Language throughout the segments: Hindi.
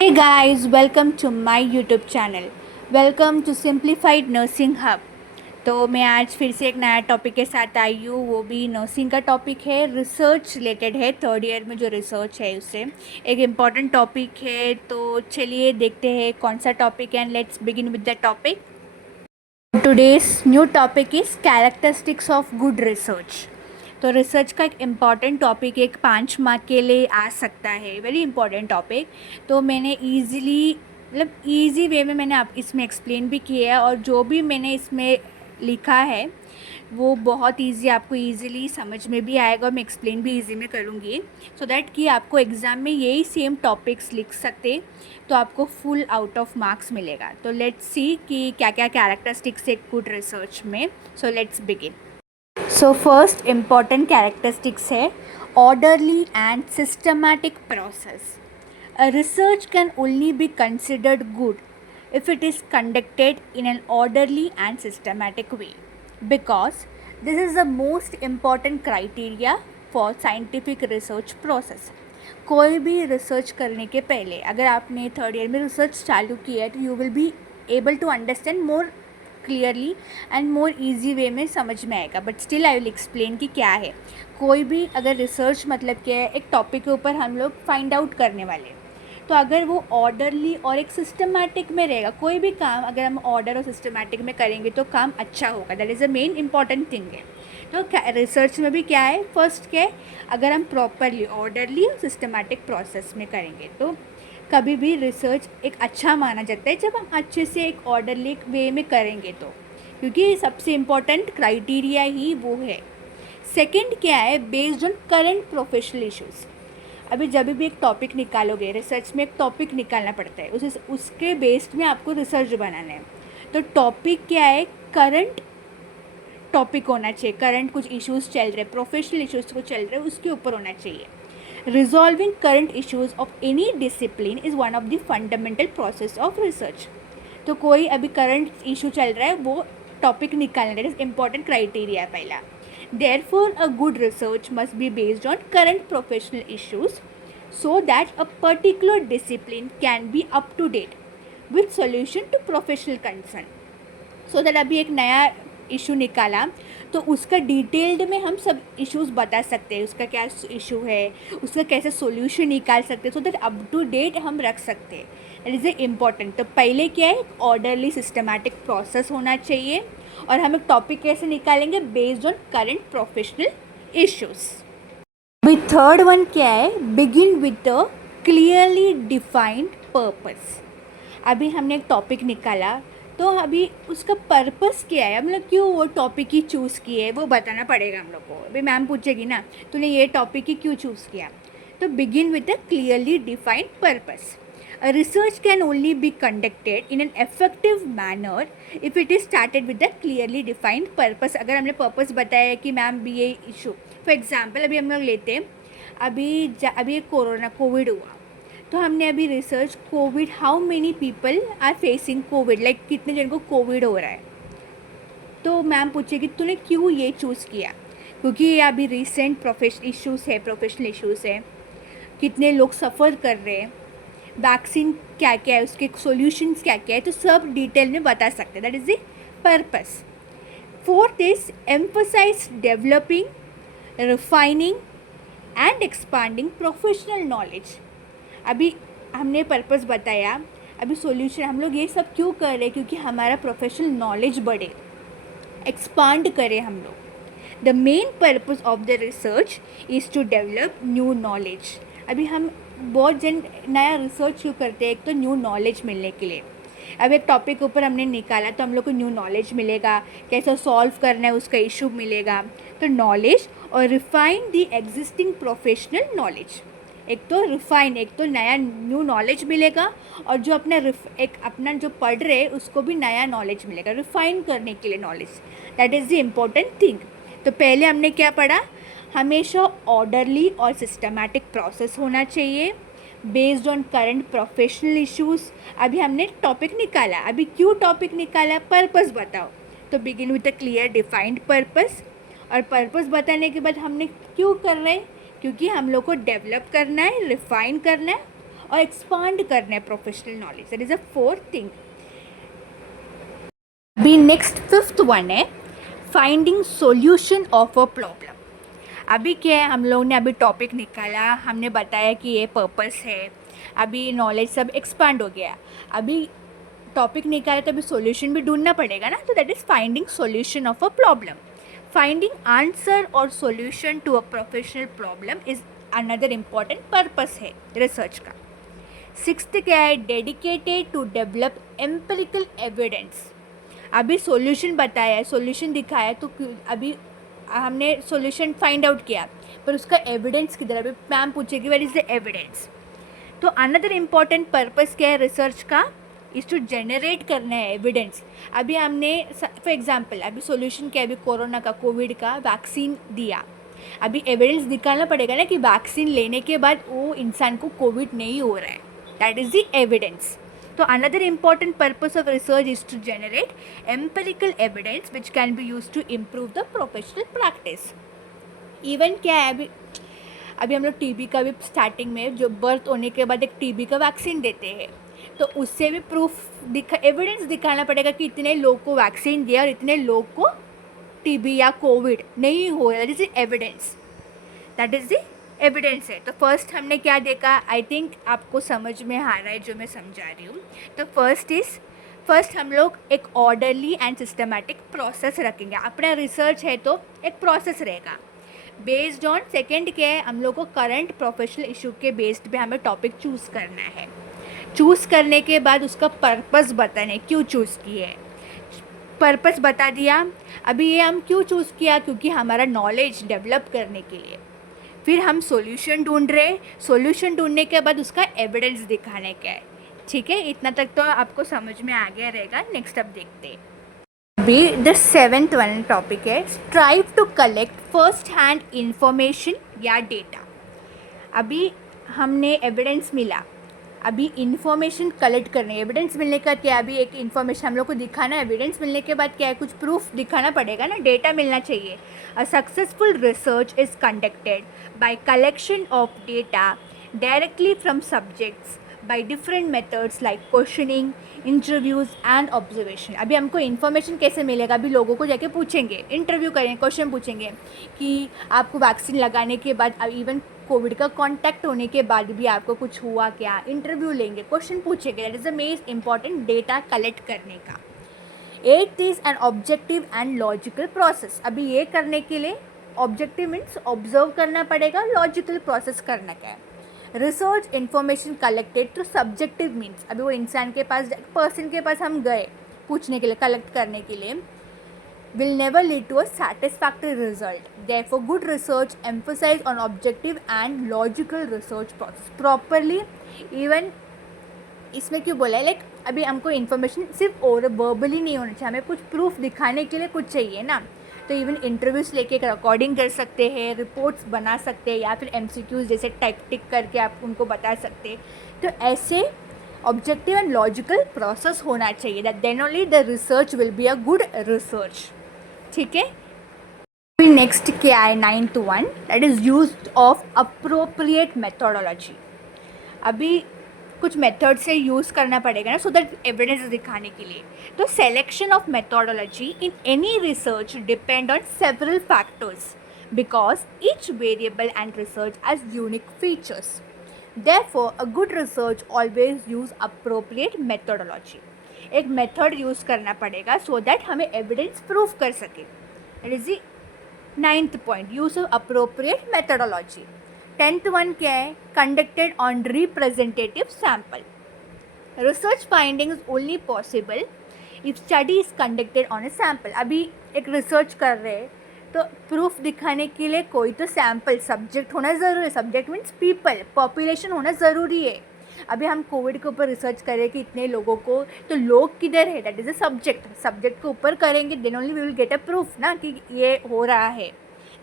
Hey guys, welcome to my YouTube channel. Welcome to simplified nursing hub. तो मैं आज फिर से एक नया टॉपिक के साथ आई हूँ, वो भी नर्सिंग का टॉपिक है, रिसर्च रिलेटेड है। थर्ड ईयर में जो रिसर्च है उससे एक इम्पॉर्टेंट टॉपिक है। तो चलिए देखते हैं कौन सा टॉपिक है and let's begin with the topic. Today's new topic is characteristics of good research. तो रिसर्च का एक इम्पॉर्टेंट टॉपिक एक 5 मार्क के लिए आ सकता है, वेरी इंपॉर्टेंट टॉपिक। तो मैंने ईज़िली मतलब ईजी वे में मैंने आप इसमें एक्सप्लेन भी किया है, और जो भी मैंने इसमें लिखा है वो बहुत इजी, आपको इजीली समझ में भी आएगा और मैं एक्सप्लेन भी इजी में करूँगी, सो दैट कि आपको एग्ज़ाम में यही सेम टॉपिक्स लिख सकते तो आपको फुल आउट ऑफ मार्क्स मिलेगा। तो लेट्स सी कि क्या क्या कैरेक्टरिस्टिक्स है गुड रिसर्च में। So let's begin. So first important characteristics है orderly and systematic process. A research can only be considered good if it is conducted in an orderly and systematic way, because this is the most important criteria for scientific research process. कोई भी रिसर्च करने के पहले अगर आपने थर्ड ईयर में रिसर्च चालू किया है तो you will be able to understand more clearly and more easy way में समझ में आएगा। But still I will explain कि क्या है। कोई भी अगर रिसर्च मतलब क्या है, एक टॉपिक के ऊपर हम लोग फाइंड आउट करने वाले, तो अगर वो ऑर्डरली और एक सिस्टमैटिक में रहेगा, कोई भी काम अगर हम ऑर्डर और सिस्टमैटिक में करेंगे तो काम अच्छा होगा। That is the main important thing है। तो रिसर्च में भी क्या है, फर्स्ट क्या है, अगर हम प्रॉपरली ऑर्डरली और सिस्टमैटिक प्रोसेस में करेंगे तो कभी भी रिसर्च एक अच्छा माना जाता है जब हम अच्छे से एक ऑर्डरली वे में करेंगे तो, क्योंकि सबसे इम्पॉर्टेंट क्राइटेरिया ही वो है। सेकंड क्या है, based on current professional issues. अभी जब भी एक टॉपिक निकालोगे, रिसर्च में एक टॉपिक निकालना पड़ता है, उसके बेस्ड में आपको रिसर्च बनाना है। तो टॉपिक क्या है, करंट टॉपिक होना चाहिए। करंट कुछ इश्यूज़ चल रहे, प्रोफेशनल इश्यूज़ को चल रहे, उसके ऊपर होना चाहिए। Resolving current issues of any discipline is one of the fundamental process of research. तो कोई अभी करंट इशू चल रहा है, वो टॉपिक निकालना, दैट इज़ इम्पॉर्टेंट क्राइटेरिया पहला। Therefore, a good research must be based on current professional issues so that a particular discipline can be up to date with solution to professional concern. So that अभी एक नया इशू निकाला तो उसका डिटेल्ड में हम सब इश्यूज़ बता सकते हैं, उसका क्या इशू है, उसका कैसे सॉल्यूशन निकाल सकते हैं, so that up to date हम रख सकते हैं। That is a important. तो पहले क्या है, ऑर्डरली सिस्टमैटिक प्रोसेस होना चाहिए, और हम एक टॉपिक कैसे निकालेंगे, based on current professional issues. अभी थर्ड वन क्या है, begin with a clearly defined purpose. अभी हमने एक टॉपिक निकाला तो अभी उसका पर्पस क्या है, हम लोग क्यों वो टॉपिक ही चूज़ किए है वो बताना पड़ेगा हम लोग को। अभी मैम पूछेगी ना, तूने ये टॉपिक ही क्यों चूज़ किया, तो begin with a clearly defined purpose. A research can only be conducted in an effective manner if it is started with a clearly defined purpose। अगर हमने पर्पस बताया कि मैम भी ये इशू, फॉर एग्जांपल अभी हम लोग लेते हैं, अभी कोरोना कोविड हुआ, तो हमने अभी research COVID, how many people are facing COVID, लाइक कितने जन को कोविड हो रहा है। तो मैम पूछेगी तूने क्यों ये चूज़ किया, क्योंकि ये अभी रिसेंट प्रोफेशनल इश्यूज़ है, कितने लोग सफ़र कर रहे हैं, वैक्सीन क्या क्या है, उसके सॉल्यूशंस क्या क्या है, तो सब डिटेल में बता सकते हैं। That is the purpose. Fourth is emphasise developing, refining and expanding professional knowledge. अभी हमने पर्पस बताया, अभी सॉल्यूशन हम लोग ये सब क्यों कर रहे हैं, क्योंकि हमारा प्रोफेशनल नॉलेज बढ़े, एक्सपांड करें हम लोग। The main purpose of the research is to develop new knowledge. अभी हम बहुत जन नया रिसर्च क्यों करते हैं, एक तो न्यू नॉलेज मिलने के लिए। अब एक टॉपिक ऊपर हमने निकाला तो हम लोग को न्यू नॉलेज मिलेगा, कैसे सॉल्व करना है उसका इशू मिलेगा, तो नॉलेज। और refine the existing professional knowledge, एक तो रिफाइन, एक तो नया न्यू नॉलेज मिलेगा, और जो अपना जो पढ़ रहे उसको भी नया नॉलेज मिलेगा, रिफाइन करने के लिए knowledge. That is the important thing. तो पहले हमने क्या पढ़ा, हमेशा ऑर्डरली और सिस्टमैटिक प्रोसेस होना चाहिए, based on current professional issues. अभी हमने टॉपिक निकाला, अभी क्यों टॉपिक निकाला, पर्पस बताओ, तो begin with a clear defined purpose. और पर्पस बताने के बाद हमने क्यों कर रहे हैं, क्योंकि हम लोग को डेवलप करना है, रिफाइन करना है और एक्सपांड करना है professional knowledge, that is a fourth thing. अभी नेक्स्ट फिफ्थ वन है finding solution of a problem. अभी क्या है, हम लोग ने अभी टॉपिक निकाला, हमने बताया कि ये पर्पस है, अभी नॉलेज सब एक्सपांड हो गया, अभी टॉपिक निकाला तो अभी सॉल्यूशन भी ढूंढना पड़ेगा ना, तो that is finding solution of a problem. Finding answer और solution to a professional problem is another important purpose है रिसर्च का। सिक्स्थ क्या है, dedicated to develop empirical evidence. अभी सॉल्यूशन बताया है, सॉल्यूशन दिखाया, तो अभी हमने सॉल्यूशन फाइंड आउट किया, पर उसका एविडेंस किधर, अभी मैम पूछेगी वेयर इज़ द एविडेंस। तो अनदर इम्पॉर्टेंट पर्पस क्या है रिसर्च का, इज़ टू जनरेट करना है एविडेंस। अभी हमने फॉर एग्जांपल अभी सॉल्यूशन क्या है, अभी कोरोना का, कोविड का वैक्सीन दिया, अभी एविडेंस दिखाना पड़ेगा ना कि वैक्सीन लेने के बाद वो इंसान को कोविड नहीं हो रहा है, दैट इज़ द एविडेंस। तो another important purpose of research is to generate empirical evidence which can be use to improve the professional practice. Even क्या है, अभी अभी हम लोग टीबी का भी स्टार्टिंग में जो बर्थ होने के बाद एक टीबी का वैक्सीन देते हैं, तो उससे भी एविडेंस दिखाना पड़ेगा कि इतने लोग को वैक्सीन दिया और इतने लोग को टीबी या कोविड नहीं हो रहा, that is the evidence, that is the evidence है। तो फर्स्ट हमने क्या देखा, आई थिंक आपको समझ में आ रहा है जो मैं समझा रही हूँ। तो फर्स्ट हम लोग एक ऑर्डरली एंड सिस्टमैटिक प्रोसेस रखेंगे, अपना रिसर्च है तो एक प्रोसेस रहेगा बेस्ड ऑन। सेकेंड क्या है, हम लोग को करंट प्रोफेशनल इशू के बेस्ड पे हमें टॉपिक चूज़ करना है, चूज़ करने के बाद उसका पर्पस बताना है, क्यों चूज़ किए है, पर्पस बता दिया। अभी ये हम क्यों चूज़ किया, क्योंकि हमारा नॉलेज डेवलप करने के लिए। फिर हम सॉल्यूशन ढूंढ रहे, सॉल्यूशन ढूंढने के बाद उसका एविडेंस दिखाने का है। ठीक है, इतना तक तो आपको समझ में आ गया रहेगा। नेक्स्ट अब देखते हैं। अभी द सेवेंथ वन टॉपिक है strive to collect first hand information या डेटा। अभी हमने एविडेंस मिला, अभी इंफॉर्मेशन कलेक्ट करनी है। एविडेंस मिलने का क्या, अभी एक इन्फॉर्मेशन हम लोग को दिखाना है, एविडेंस मिलने के बाद क्या है, कुछ प्रूफ दिखाना पड़ेगा ना, डेटा मिलना चाहिए। A successful research is conducted by collection of data directly from subjects by different methods like questioning, interviews and observation. अभी हमको इन्फॉर्मेशन कैसे मिलेगा, अभी लोगों को जाके पूछेंगे, इंटरव्यू करेंगे, क्वेश्चन पूछेंगे कि आपको वैक्सीन लगाने के बाद, इवन कोविड का कांटेक्ट होने के बाद भी आपको कुछ हुआ क्या, इंटरव्यू लेंगे, क्वेश्चन पूछेंगे, that is the main important data collect करने का। It is an objective and logical process. अभी ये करने के लिए ऑब्जेक्टिव मीन्स ऑब्जर्व करना पड़ेगा, लॉजिकल प्रोसेस करना क्या है। Research information collected through subjective means, अभी वो इंसान के पास, पर्सन के पास हम गए पूछने के लिए, कलेक्ट करने के लिए, will never lead to a satisfactory result. Therefore, good research emphasize on objective and logical research process. Properly, even इसमें क्यों बोला है, लाइक अभी हमको इन्फॉर्मेशन सिर्फ और वर्बली नहीं होना चाहिए, हमें कुछ प्रूफ दिखाने के लिए कुछ चाहिए ना। तो इवन इंटरव्यूज़ लेके रिकॉर्डिंग कर सकते हैं, रिपोर्ट्स बना सकते हैं, या फिर MCQs जैसे टाइप टिक करके आप उनको बता सकते हैं। तो ऐसे ऑब्जेक्टिव एंड लॉजिकल प्रोसेस होना चाहिए, that then only the research will be a good research. ठीक है, फिर नेक्स्ट क्या है, ninth one, that is use of appropriate methodology. अभी कुछ मेथड से यूज़ करना पड़ेगा ना, सो दैट एविडेंस दिखाने के लिए। तो selection of methodology in any research depend on several factors because each variable and research as unique features. Therefore a good research always use appropriate methodology. एक मेथड यूज़ करना पड़ेगा सो दैट हमें एविडेंस प्रूफ कर सके, that is the ninth point, use of appropriate methodology. Tenth one क्या है, conducted on representative sample. Research finding is only possible if study is conducted on A sample. अभी एक रिसर्च कर रहे हैं तो प्रूफ दिखाने के लिए कोई तो सैम्पल, सब्जेक्ट होना ज़रूरी है, सब्जेक्ट मीन्स पीपल, पॉपुलेशन होना ज़रूरी है। अभी हम कोविड के ऊपर रिसर्च करें कि इतने लोगों को, तो लोग किधर है, that is a subject, subject के ऊपर करेंगे, then only we will get a proof ना कि ये हो रहा है।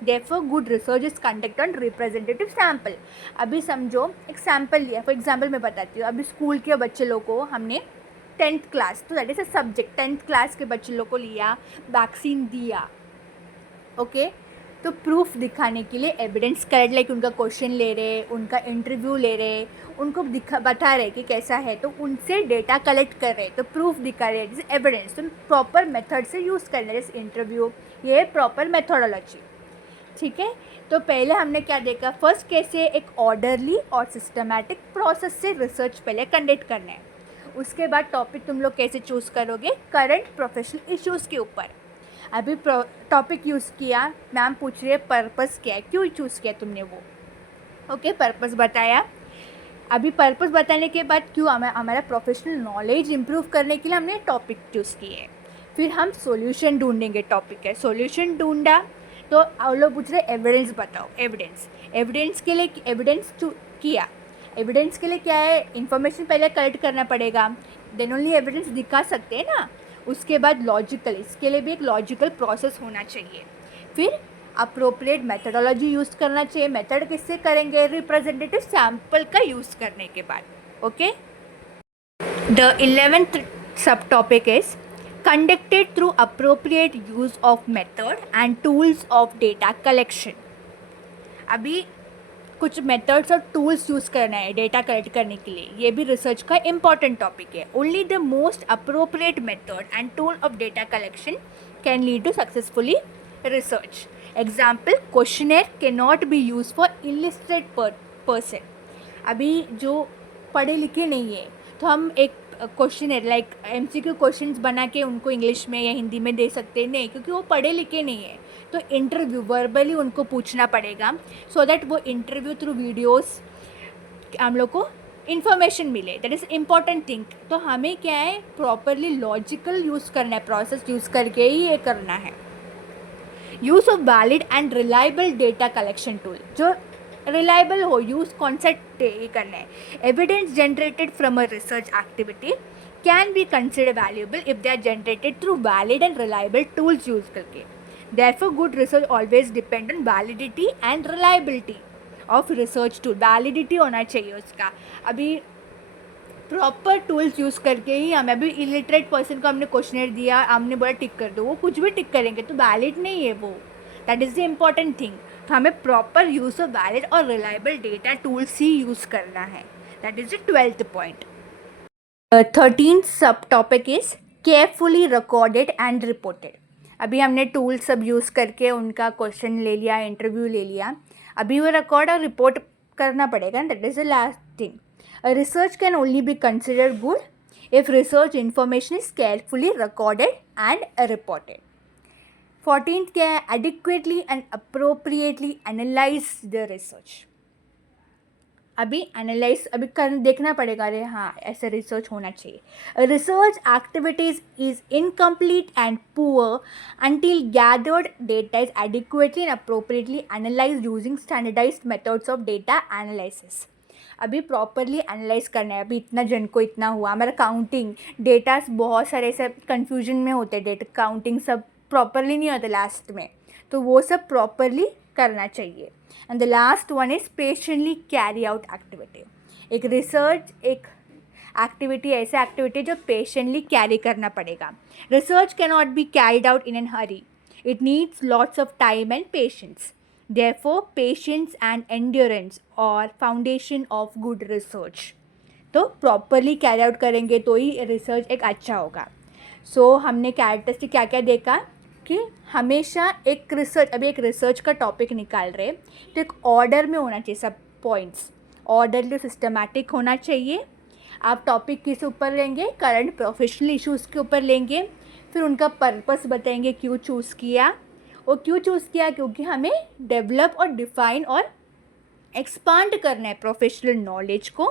Therefore good research is conduct on representative sample. अभी समझो एक सैम्पल लिया, फॉर एग्जाम्पल मैं बताती हूँ, अभी स्कूल के बच्चे लोग को हमने 10th क्लास, तो that is a subject, 10th class के बच्चे लोग को लिया, वैक्सीन दिया, ओके। तो प्रूफ दिखाने के लिए एविडेंस कलेक्ट, लाइक उनका क्वेश्चन ले रहे, उनका इंटरव्यू ले रहे, उनको बता रहे कि कैसा है, तो उनसे डेटा कलेक्ट कर रहे, तो प्रूफ दिखा रहे, जैसे एविडेंस, तो प्रॉपर मेथड से यूज़ करना है, जैसे इंटरव्यू, ये प्रॉपर मेथोडोलॉजी। ठीक है, तो पहले हमने क्या देखा, फर्स्ट कैसे एक ऑर्डरली और सिस्टमैटिक प्रोसेस से रिसर्च पहले कंडक्ट करना है। उसके बाद टॉपिक तुम लोग कैसे चूज़ करोगे, करंट प्रोफेशनल इश्यूज़ के ऊपर। अभी टॉपिक यूज़ किया, मैम पूछ रही है पर्पस क्या है, क्यों चूज़ किया तुमने वो, ओके पर्पस बताया। अभी पर्पस बताने के बाद क्यों, हमारा प्रोफेशनल नॉलेज इम्प्रूव करने के लिए हमने टॉपिक चूज़ किए। फिर हम सॉल्यूशन ढूंढेंगे, टॉपिक है सॉल्यूशन ढूंढा, तो आप लोग पूछ रहे एविडेंस बताओ, एविडेंस के लिए एविडेंस किया, एविडेंस के लिए क्या है, इन्फॉर्मेशन पहले कलेक्ट करना पड़ेगा, देन ओनली एविडेंस दिखा सकते हैं ना। उसके बाद लॉजिकल, इसके लिए भी एक लॉजिकल प्रोसेस होना चाहिए। फिर अप्रोप्रिएट मेथडोलॉजी यूज़ करना चाहिए। मेथड किससे करेंगे, रिप्रेजेंटेटिव सैम्पल का यूज़ करने के बाद। ओके, द 11th सब topic is conducted through appropriate use of method and tools of data collection। अभी कुछ मेथड्स और टूल्स यूज़ करना है डेटा कलेक्ट करने के लिए, ये भी रिसर्च का इम्पॉर्टेंट टॉपिक है। Only the most appropriate method and tool of data collection can lead to successfully research. Example, questionnaire can not be use for illiterate person. अभी जो पढ़े लिखे नहीं है, तो हम एक क्वेश्चनर लाइक MCQ क्वेश्चंस बना के उनको इंग्लिश में या हिंदी में दे सकते हैं नहीं, क्योंकि वो पढ़े लिखे नहीं है। तो इंटरव्यू वर्बली उनको पूछना पड़ेगा, सो दैट वो इंटरव्यू थ्रू वीडियोस हम लोग को इन्फॉर्मेशन मिले, दैट इज़ इम्पॉर्टेंट थिंग। तो हमें क्या है, प्रॉपरली लॉजिकल यूज़ करना है, प्रोसेस यूज़ करके ही ये करना है। Use of valid and reliable data collection tool, जो रिलायबल हो, यूज़ कॉन्सेप्ट ये करना है। Evidence generated from a research activity can be consider valuable if they are generated through valid and reliable tools use करके। Therefore good research always depend on validity and reliability of research tool. Validity होना चाहिए उसका। अभी प्रॉपर टूल्स यूज़ करके ही हमें, अभी इलिटरेट पर्सन को हमने क्वेश्चनर दिया, हमने बोला टिक कर दो, वो कुछ भी टिक करेंगे तो वैलिड नहीं है वो, that is the important thing. तो हमें प्रॉपर यूज़ ऑफ वैलिड और रिलायबल डेटा टूल्स ही यूज़ करना है, that is the 12th point. 13th सब topic is carefully recorded and reported. अभी हमने टूल सब यूज़ करके उनका क्वेश्चन ले लिया, इंटरव्यू ले लिया, अभी वो रिकॉर्ड और रिपोर्ट करना पड़ेगा, that is the last thing. A research can only be considered good if research information is carefully recorded and reported. 14th क्या है, adequately and appropriately analyze the research। अभी एनालाइज देखना पड़ेगा, अरे हाँ ऐसे रिसर्च होना चाहिए। Research activities is incomplete and poor until gathered data is adequately and appropriately analyse using standardised methods of data analysis. अभी प्रॉपरली एनालाइज करना है। अभी इतना जन को इतना हुआ, हमारा काउंटिंग डेटास बहुत सारे सब कन्फ्यूजन में होते, डेटा काउंटिंग सब प्रॉपरली नहीं होते लास्ट में, तो वो सब प्रॉपरली करना चाहिए। And the last one is patiently carry out activity. एक रिसर्च एक एक्टिविटी ऐसा एक्टिविटी जो पेशेंटली कैरी करना पड़ेगा। Research can not be carried out in an Hari, it needs lots of time and patience. Therefore, patience and endurance are foundation of good research। तो प्रॉपरली कैरी आउट करेंगे तो ही रिसर्च एक अच्छा होगा। सो हमने कैरेक्टरिस्टिक क्या क्या देखा कि हमेशा एक रिसर्च, अभी एक रिसर्च का टॉपिक निकाल रहे तो एक ऑर्डर में होना चाहिए, सब पॉइंट्स ऑर्डरली सिस्टमैटिक होना चाहिए। आप टॉपिक किस ऊपर लेंगे, करंट प्रोफेशनल इश्यूज़ के ऊपर लेंगे, फिर उनका पर्पस बताएंगे क्यों चूज़ किया, और क्यों चूज़ किया, क्योंकि हमें डेवलप और डिफ़ाइन और एक्सपांड करना है प्रोफेशनल नॉलेज को।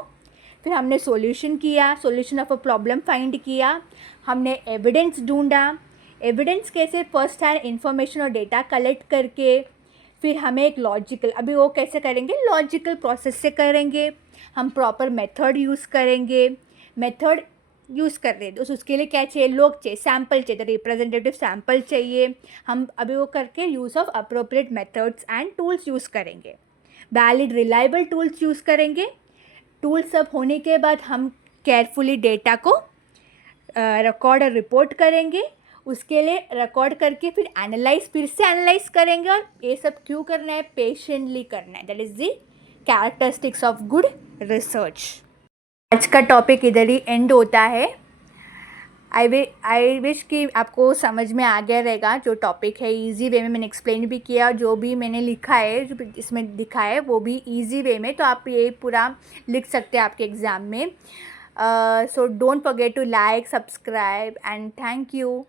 फिर हमने सॉल्यूशन किया, solution of a problem find किया, हमने एविडेंस ढूंढा, एविडेंस कैसे, फर्स्ट हैंड इंफॉर्मेशन और डेटा कलेक्ट करके, फिर हमें एक लॉजिकल, अभी वो कैसे करेंगे, लॉजिकल प्रोसेस से करेंगे, हम प्रॉपर मेथड यूज़ करेंगे, मेथड यूज़ कर रहे हैं तो उसके लिए क्या चाहिए, लोग चाहिए, सैम्पल चाहिए, रिप्रेजेंटेटिव सैम्पल चाहिए। हम अभी वो करके use of appropriate methods and tools use करेंगे, वैलिड रिलायबल टूल्स यूज़ करेंगे। टूल सब होने के बाद हम केयरफुली डेटा को रिकॉर्ड और रिपोर्ट करेंगे। उसके लिए रिकॉर्ड करके फिर फिर से एनालाइज करेंगे, और ये सब क्यों करना है, पेशेंटली करना है। That is the characteristics of good research. आज का टॉपिक इधर ही एंड होता है। आई विश कि आपको समझ में आ गया रहेगा जो टॉपिक है। इजी वे में मैंने एक्सप्लेन भी किया, और जो भी मैंने लिखा है, जो इसमें लिखा है वो भी इजी वे में, तो आप ये पूरा लिख सकते हैं आपके एग्ज़ाम में। So don't forget to like, subscribe and thank you.